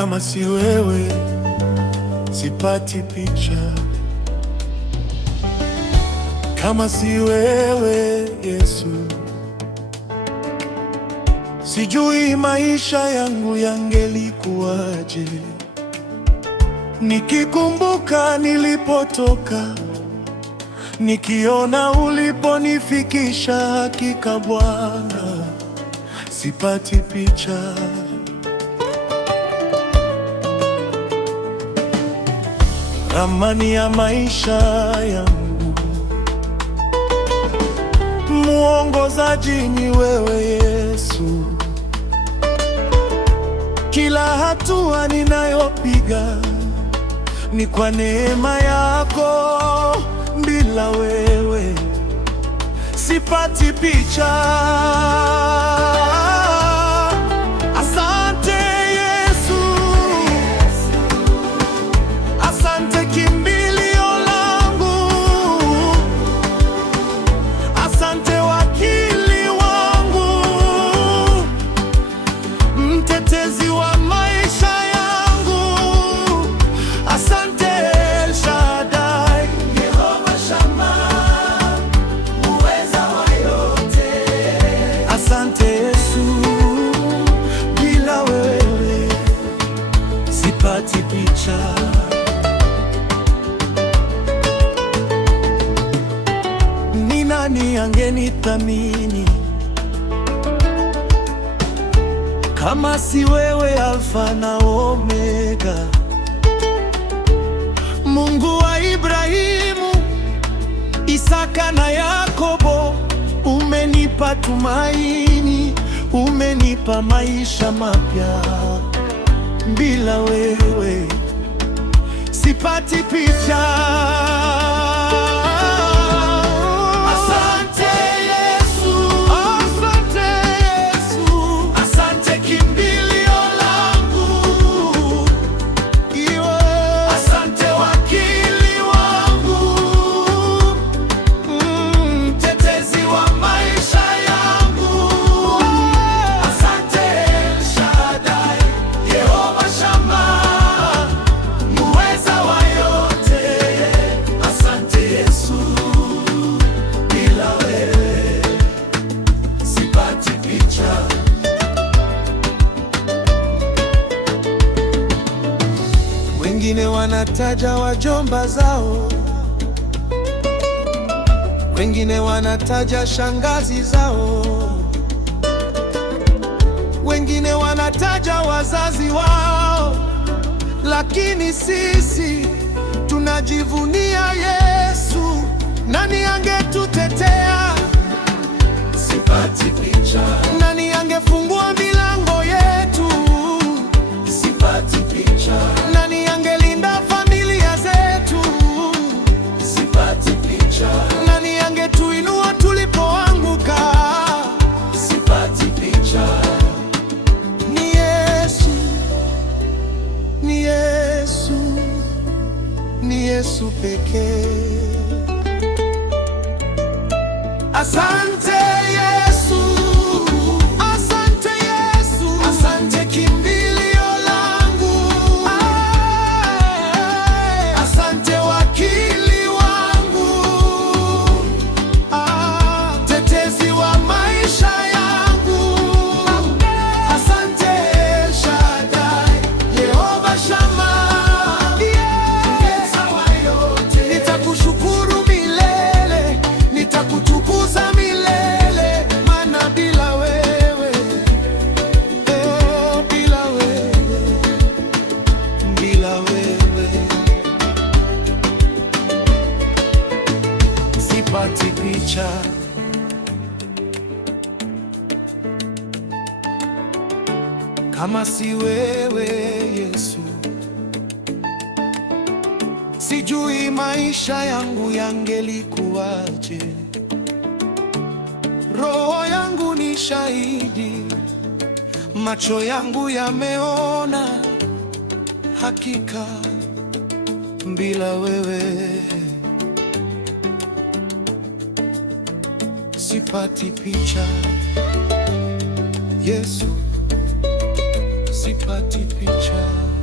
Kama si wewe sipati picha, kama si wewe Yesu, sijui maisha yangu yangelikuwaje. Nikikumbuka nilipotoka, nikiona uliponifikisha, hakika Bwana sipati picha. Ramani ya maisha yangu, muongozaji ni wewe Yesu. Kila hatua ninayopiga ni kwa neema yako, bila wewe sipati picha. Asante Yesu, asante kimbilio langu, asante wakili wangu, mtetezi wa maisha yangu. Asante El Shaddai, Yehova Shammah, muweza wa yote. Asante Yesu, bila wewe sipati picha. Ni nani angenithamini kama si wewe, Alfa na Omega? Mungu wa Ibrahimu, Isaka na Yakobo, umenipa tumaini, umenipa maisha mapya. Bila wewe sipati picha. Asante Yesu, asante Yesu, asante kimbilio langu, asante wakili wangu, mtetezi wa maisha yangu. Asante El Shaddai, Yehova Shammah, muweza wa yote. Asante Yesu, bila wewe sipati picha. Wengine wanataja wajomba zao, wengine wanataja shangazi zao, wengine wanataja wazazi wao, lakini sisi tunajivunia Yesu. Nani angetutetea? Sipati picha. Nani angefungua milango yetu? Sipati picha. Nani angelinda familia zetu? Sipati picha. Nani angetuinua tulipoanguka? Sipati picha. Ni Yesu, ni Yesu, ni Yesu pekee. Asante Yesu, asante Yesu, asante kimbilio langu, asante wakili wangu, mtetezi wa maisha yangu. Asante El Shaddai, Yehova Shammah, muweza wa yote. Nitakushukuru milele, nitakutukuza milele, maana bila wewe, bila wewe, bila wewe sipati picha. Kama si wewe Yesu, sijui maisha yangu yangelikuwaje. Roho yangu ni shahidi, macho yangu yameona, hakika bila wewe sipati picha. Yesu, sipati picha.